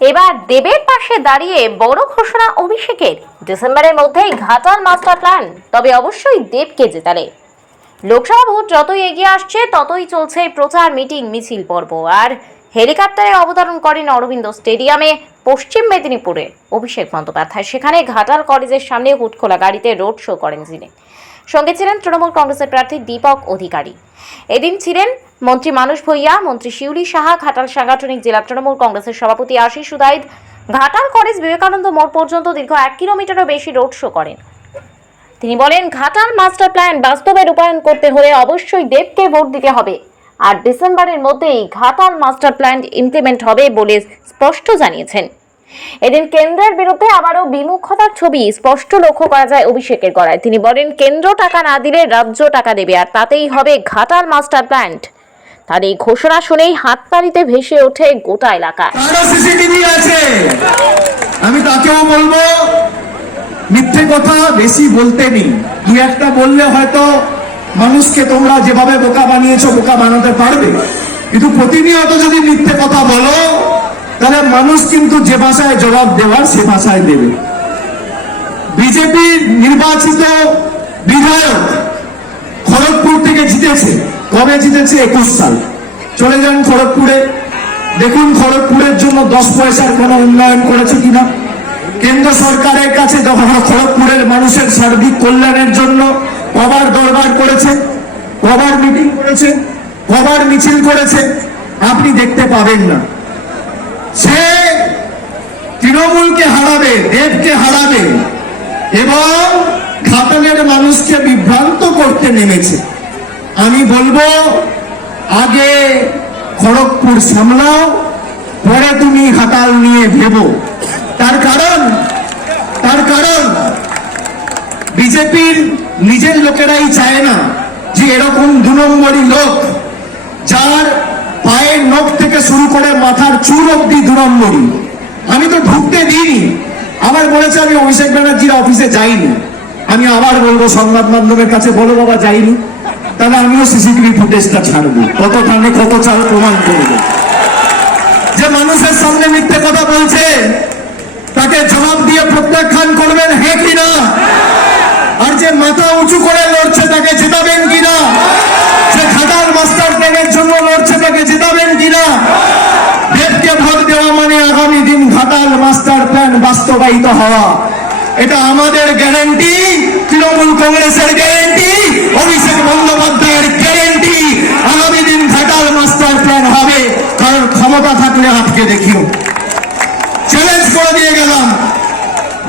এবার দেবের পাশে দাঁড়িয়ে বড় ঘোষণা অভিষেকের। ডিসেম্বরের মধ্যেই ঘাটাল মাস্টার প্ল্যান, তবে অবশ্যই দেবকে জেতালে লোকসভা ভোট যতই এগিয়ে আসছে, ততই চলছে প্রচার, মিটিং, মিছিল পর্ব। আর হেলিকপ্টারে অবতরণ করেন অরবিন্দ স্টেডিয়ামে পশ্চিম মেদিনীপুরে অভিষেক বন্দ্যোপাধ্যায়। সেখানে ঘাটাল কলেজের সামনে হুটখোলা গাড়িতে রোড শো করেন যিনি। সঙ্গে ছিলেন তৃণমূল কংগ্রেসের প্রার্থী দীপক অধিকারী। এদিন ছিলেন মন্ত্রী মানুষ ভূঁইয়া, মন্ত্রী শিউলি সাহা, ঘাটাল সাংগঠনিক জেলা তৃণমূল কংগ্রেসের সভাপতি আশিস সুদাইদ ঘাটাল কলেজ বিবেকানন্দ মোড় পর্যন্ত দীর্ঘ এক কিলোমিটারও বেশি রোড শো করেন। তিনি বলেন, ঘাটাল মাস্টার প্ল্যান বাস্তবে রূপায়ণ করতে হলে অবশ্যই দেবকে ভোট দিতে হবে। আর ডিসেম্বরের মধ্যেই ঘাটাল মাস্টার প্ল্যান ইমপ্লিমেন্ট হবে বলে স্পষ্ট জানিয়েছেন। এদিন কেন্দ্রের বিরুদ্ধে আবারও বিমুখতার ছবি স্পষ্ট লক্ষ্য করা যায় অভিষেকের গড়ায় তিনি বলেন, কেন্দ্র টাকা না দিলে রাজ্য টাকা দেবে, আর তাতেই হবে ঘাটাল মাস্টার প্ল্যান্ট। তার এই ঘোষণা শুনেই হাততালিতে ভেসে ওঠে গোটা এলাকা। সিসিটিভি আছে? আমি তাকেও বলব, মিথ্যে কথা বেশি বলতে নেই। দু একটা বললে হয়তো মানুষকে তোমরা যেভাবে বোকা বানিয়েছো, বোকা বানাতে পারবে। কিন্তু প্রতিনিয়ত যদি মিথ্যে কথা বলো, তাহলে মানুষ কিন্তু যে ভাষায় জবাব দেওয়ার, সে ভাষায় দেবে। বিজেপির নির্বাচিত বিধায়ক খড়গপুর থেকে জিতেছে। কবে জিতেছে? একুশ সাল। চলে যান খড়গপুরে। দেখুন খড়গপুরের জন্য দশ পয়সার কোনো উন্নয়ন করেছে কিনা। কেন্দ্র সরকারের কাছে খড়গপুরের মানুষের সার্বিক কল্যাণের জন্য কবার দরবার করেছে, কবার মিটিং করেছে, কবার মিছিল করেছে, আপনি দেখতে পাবেন না। সে তৃণমূলকে হারাবে, দেবকে হারাবে, এবং ঘাটালের মানুষকে বিভ্রান্ত করতে নেমেছে। আমি বলব, আগে খড়গপুর সামলাও, পরে তুমি ঘাটাল নিয়ে ভেবো। তার কারণ তার কারণ, বিজেপির নিজের লোকেরাই চায় না যে এরকম দু নম্বরই লোক যার পায়ের নখ থেকে শুরু করে মাথার চুল অব্দি দু নম্বরই। আমি তো ঢুকতে দিইনি। আবার বলেছে আমি অভিষেক ব্যানার্জির অফিসে যাইনি। আমি আবার বলব, সংবাদ মাধ্যমের কাছে বলো বাবা, যাইনি। তাহলে আমিও সিসিটিভি ফুটেজটা ছাড়বো। কত ধানে কত চাল প্রমাণ করব। যে মানুষের সামনে মিথ্যে কথা বলছে, তাকে জবাব দিয়ে প্রত্যাখ্যান করবেন হ্যাঁ কি না আর যে মাথা উঁচু করে লড়ছে, তাকে জেতাবেন কিনা? যে খাটাল মাস্টার প্ল্যানের জন্য লড়ছে, তাকে জেতাবেন কিনা? দেবকে ভোট দেওয়া মানে আগামী দিন ঘাটাল মাস্টার প্ল্যান বাস্তবায়িত হওয়া। এটা আমাদের গ্যারান্টি, তৃণমূল হাতকে দেখিও চ্যালেঞ্জ করে দিয়ে গেলাম।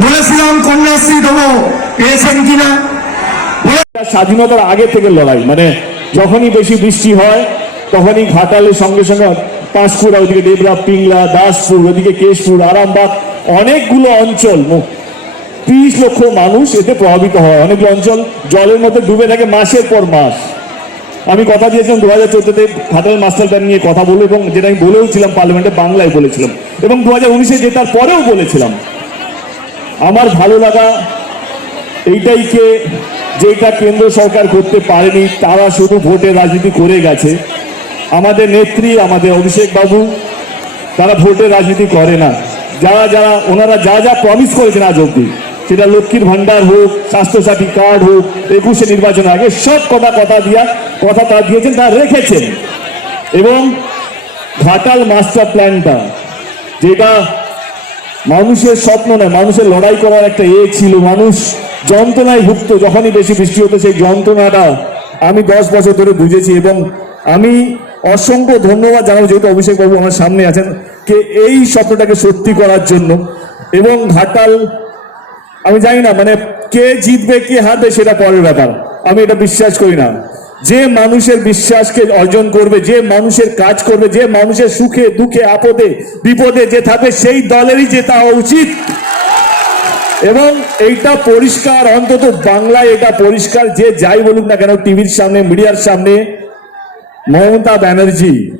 বলেছিলাম কন্যাশ্রী দেবো। পেয়েছেন কিনা? স্বাধীনতার আগে থেকে লড়াই মানে যখনই বেশি বৃষ্টি হয়, তখনই ঘাটালের সঙ্গে সঙ্গে পাঁশকুড়া ওদিকে দেবরা পিংলা, দাসপুর, ওদিকে কেশপুর, আরামবাগ, অনেকগুলো অঞ্চল তিরিশ লক্ষ মানুষ এতে প্রভাবিত হয়। অনেকগুলো অঞ্চল জলের মধ্যে ডুবে থাকে মাসের পর মাস। আমি কথা দিয়েছিলাম দু হাজার চোদ্দতে ঘাটাল মাস্টার প্ল্যান নিয়ে কথা বলব এবং যেটা আমি বলেও ছিলাম পার্লামেন্টে, বাংলায় বলেছিলাম। এবং দু হাজার উনিশে জেতার পরেও বলেছিলাম, আমার ভালো লাগা এইটাই কে যেটা কেন্দ্র সরকার করতে পারেনি, তারা শুধু ভোটে রাজনীতি করে গেছে। আমাদের নেত্রী, আমাদের অভিষেক বাবু, তারা ভোটে রাজনীতি করে না। যারা যারা, ওনারা যা যা প্রমিস করেছেন আজ অব্দি সেটা লক্ষ্মীর ভান্ডার হোক, স্বাস্থ্যসাথী কার্ড হোক, একুশে নির্বাচন আগে সব কথা কথা দিয়া, কথা তা দিয়েছেন, তা রেখেছেন। এবং ঘাটাল মাস্টার প্ল্যানটা, যেটা মানুষের স্বপ্ন নয়, মানুষের লড়াই করার একটা এ ছিল। মানুষ যন্ত্রণায় ভুক্ত, যখনই বেশি বৃষ্টি হতো, সেই যন্ত্রণাটা আমি দশ বছর ধরে বুঝেছি এবং আমি অসংখ্য ধন্যবাদ জানাব, যেহেতু অভিষেকবাবু আমার সামনে আছেন, কে এই স্বপ্নটাকে সত্যি করার জন্য। এবং ঘাটাল আমি জানি না মানে কে জিতবে, কে হারবে সেটা পরের ব্যাপার। আমি এটা বিশ্বাস করি না। যে মানুষের বিশ্বাসকে অর্জন করবে, যে মানুষের কাজ করবে, যে মানুষের সুখে, দুঃখে, আপদে, বিপদে যে থাকবে, সেই দলেরই জেতা হওয়া উচিত। এবং এইটা পরিষ্কার, অন্তত বাংলায় এটা পরিষ্কার, যে যাই বলুক না কেন, টিভির সামনে, মিডিয়ার সামনে, মমতা ব্যানার্জি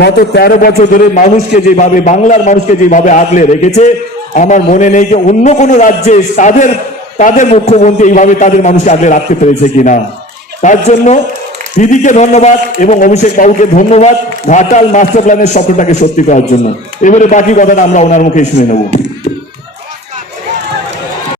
গত তেরো বছর ধরে মানুষকে যেভাবে, বাংলার মানুষকে যেভাবে আগলে রেখেছে আমার মনে নেই যে অন্য কোনো রাজ্যে তাদের তাদের মুখ্যমন্ত্রী এইভাবে তাদের মানুষকে আগলে রাখতে পেরেছে কিনা। তার জন্য দিদিকে ধন্যবাদ এবং অভিষেক বাবুকে ধন্যবাদ ঘাটাল মাস্টার প্ল্যানের স্বপ্নটাকে সত্যি করার জন্য। এবারে বাকি কথাটা আমরা ওনার মুখে শুনে নেব।